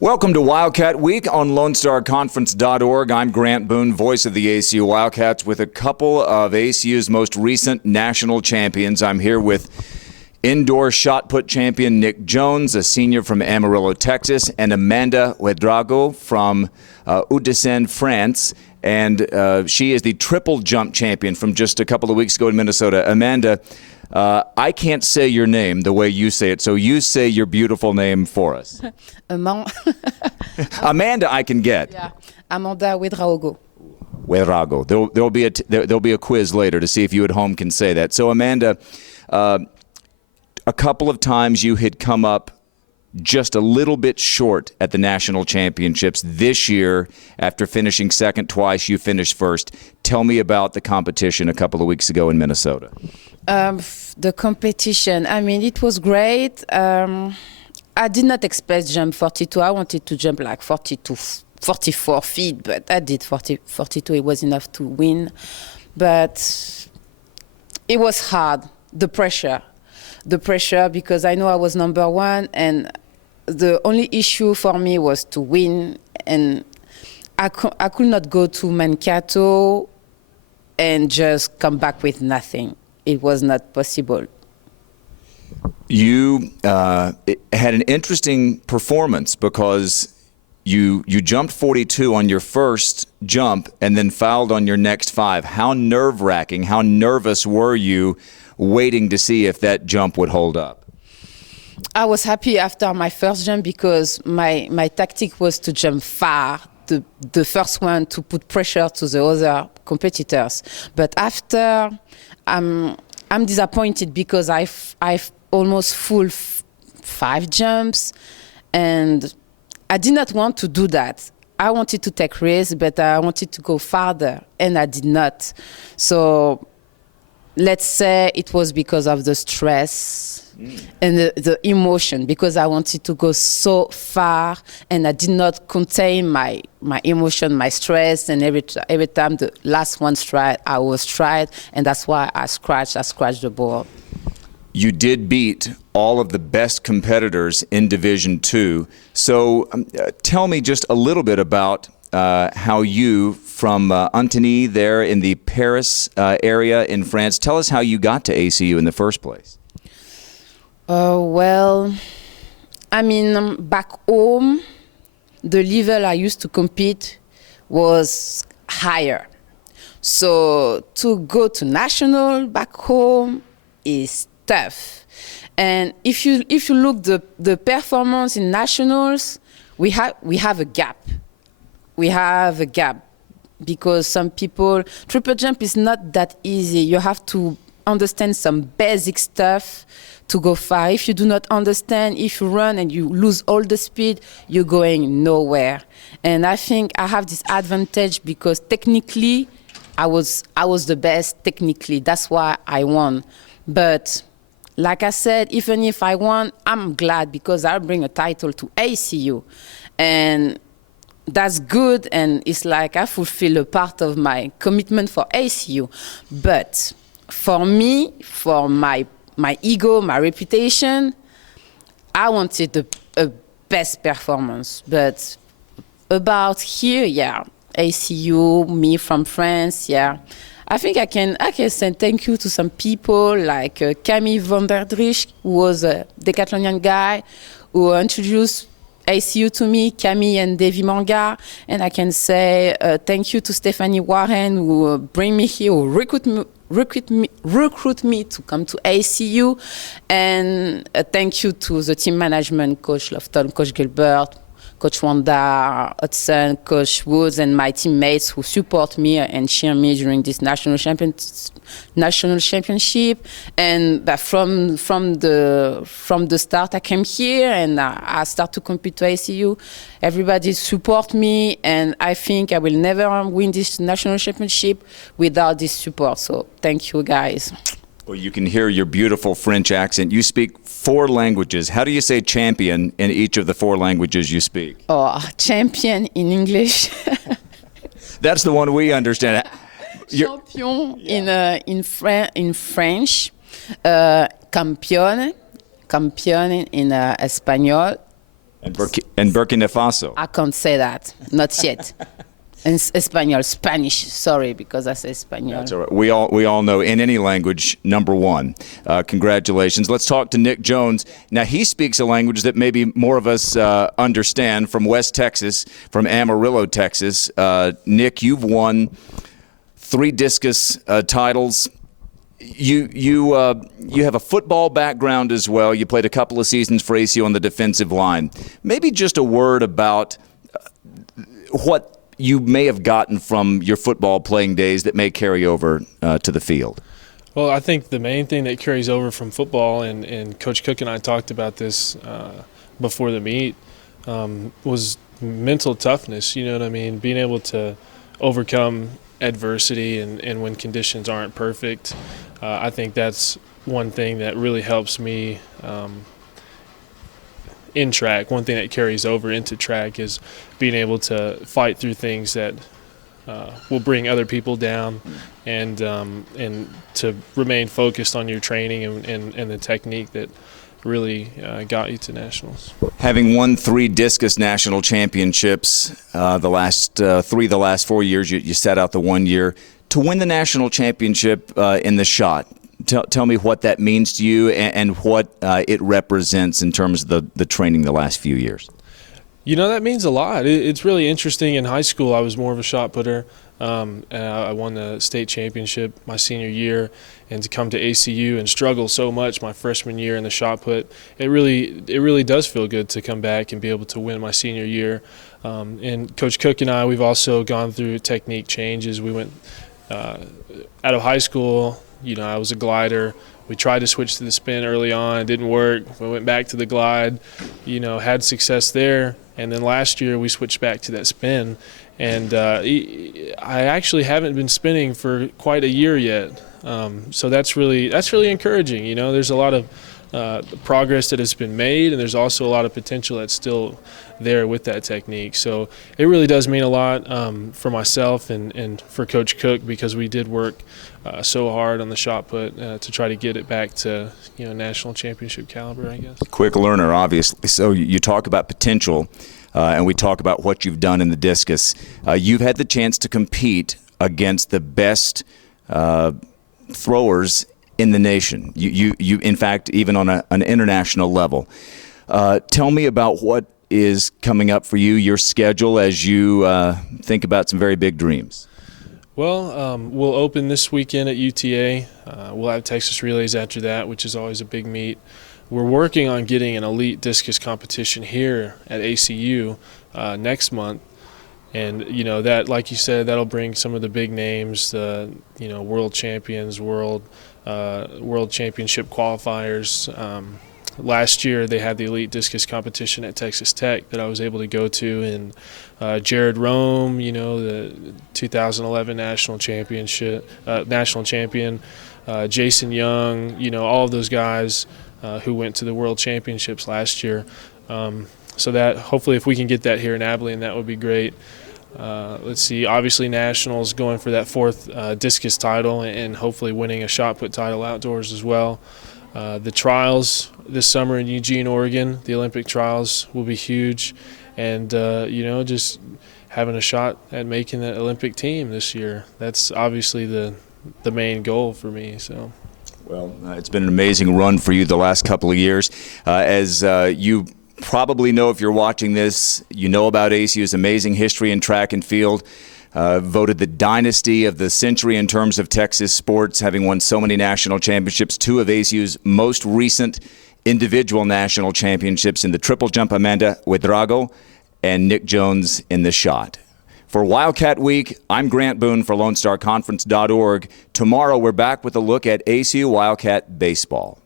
Welcome to Wildcat Week on LoneStarConference.org. I'm Grant Boone, voice of the ACU Wildcats, with a couple of ACU's most recent national champions. I'm here with indoor shot put champion Nick Jones, a senior from Amarillo, Texas, and Amanda Ouedraogo from Hauts-de-Seine, France. And she is the triple jump champion from just a couple of weeks ago in Minnesota. Amanda, I can't say your name the way you say it, so you say your beautiful name for us. Amanda, I can get. Yeah, Amanda Ouedraogo. Ouedraogo. There'll be a quiz later to see if you at home can say that. So, Amanda, a couple of times you had come up just a little bit short at the national championships. This year, after finishing second twice, you finished first. Tell me about the competition a couple of weeks ago in Minnesota. The competition, I mean, it was great. I did not expect jump 42. I wanted to jump like 44 feet, but I did 42. It was enough to win. But it was hard, the pressure because I know I was number one, and the only issue for me was to win, and I could not go to Mankato and just come back with nothing. It was not possible. You had an interesting performance because you jumped 42 on your first jump and then fouled on your next 5. How nerve-wracking, how nervous were you waiting to see if that jump would hold up? I was happy after my first jump because my tactic was to jump far, the first one, to put pressure to the other competitors. But after, I'm disappointed because I've almost full 5 jumps, and I did not want to do that. I wanted to take risks, but I wanted to go farther, and I did not. So let's say it was because of the stress and the emotion, because I wanted to go so far, and I did not contain my emotion, my stress, and every time the last one stride, I was tried, and that's why I scratched the board. You did beat all of the best competitors in Division II. So tell me just a little bit about how you, from Antony there in the Paris area in France, tell us how you got to ACU in the first place. Well, I mean, back home, the level I used to compete was higher. So to go to national back home is tough. And if you look the performance in nationals, we have a gap. We have a gap because some people, triple jump is not that easy. You have to understand some basic stuff to go far. If you do not understand, if you run and you lose all the speed, you're going nowhere. And I think I have this advantage because technically, I was the best technically. That's why I won. But like I said, even if I won, I'm glad because I'll bring a title to ACU. And that's good, and it's like I fulfill a part of my commitment for ACU. But for me, for my ego, my reputation, I wanted a best performance. But about here, yeah, ACU, me from France, yeah. I think I can say thank you to some people like Camille van der Drisch, who was a decathlonian guy who introduced ACU to me, Camille and Davy Manga. And I can say thank you to Stephanie Warren, who bring me here, who recruit me to come to ACU. And thank you to the team management, Coach Lofton, Coach Gilbert, Coach Wanda, Hudson, Coach Woods, and my teammates who support me and cheer me during this national championship. And from the start, I came here and I start to compete to ACU. Everybody support me, and I think I will never win this national championship without this support. So thank you, guys. Well, you can hear your beautiful French accent. You speak 4 languages. How do you say champion in each of the 4 languages you speak? Oh, champion in English. That's the one we understand. Champion in French. Campione in Espanol. And Burkina Faso. I can't say that, not yet. In Spanish, sorry, because I say Espanol. That's all right. We all know in any language, number one. Congratulations. Let's talk to Nick Jones. Now, he speaks a language that maybe more of us understand from West Texas, from Amarillo, Texas. Nick, you've won 3 discus titles. You have a football background as well. You played a couple of seasons for ACU on the defensive line. Maybe just a word about what you may have gotten from your football playing days that may carry over to the field. Well, I think the main thing that carries over from football, and Coach Cook and I talked about this before the meet, was mental toughness. You know what I mean? Being able to overcome adversity and when conditions aren't perfect. I think that's one thing that really helps me in track. One thing that carries over into track is being able to fight through things that will bring other people down, and to remain focused on your training and the technique that really got you to nationals. Having won 3 discus national championships, the last 4 years, you sat out the 1 year. To win the national championship in the shot, tell me what that means to you and what it represents in terms of the training the last few years. You know, that means a lot. It's really interesting. In high school, I was more of a shot putter. And I won the state championship my senior year, and to come to ACU and struggle so much my freshman year in the shot put, it really does feel good to come back and be able to win my senior year. And Coach Cook and I, we've also gone through technique changes. We went out of high school. You know, I was a glider. We tried to switch to the spin early on. It didn't work. We went back to the glide, you know, had success there. And then last year we switched back to that spin. And I actually haven't been spinning for quite a year yet. So that's really encouraging. You know, there's a lot of progress that has been made, and there's also a lot of potential that's still there with that technique. So it really does mean a lot for myself and for Coach Cook, because we did work so hard on the shot put to try to get it back to, you know, national championship caliber, I guess. Quick learner, obviously. So you talk about potential, and we talk about what you've done in the discus. You've had the chance to compete against the best throwers in the nation. You in fact, even on an international level. Tell me about what is coming up for you, your schedule, as you think about some very big dreams. Well, we'll open this weekend at UTA. We'll have Texas Relays after that, which is always a big meet. We're working on getting an elite discus competition here at ACU next month. And, you know, that, like you said, that'll bring some of the big names, you know, world champions, world championship qualifiers. Last year they had the elite discus competition at Texas Tech that I was able to go to, and Jared Rome, you know, the 2011 national champion, Jason Young, you know, all of those guys who went to the world championships last year. So that hopefully if we can get that here in Abilene, that would be great. Let's see, obviously nationals, going for that 4th discus title, and hopefully winning a shot put title outdoors as well. The trials this summer in Eugene, Oregon, the Olympic trials, will be huge, and you know, just having a shot at making the Olympic team this year. That's obviously the main goal for me. So. Well, it's been an amazing run for you the last couple of years. As you probably know, if you're watching this, you know about ACU's amazing history in track and field. Voted the dynasty of the century in terms of Texas sports, having won so many national championships. 2 of ACU's most recent individual national championships in the triple jump, Amanda Ouedraogo and Nick Jones in the shot. For Wildcat Week, I'm Grant Boone for LoneStarConference.org. Tomorrow we're back with a look at ACU Wildcat baseball.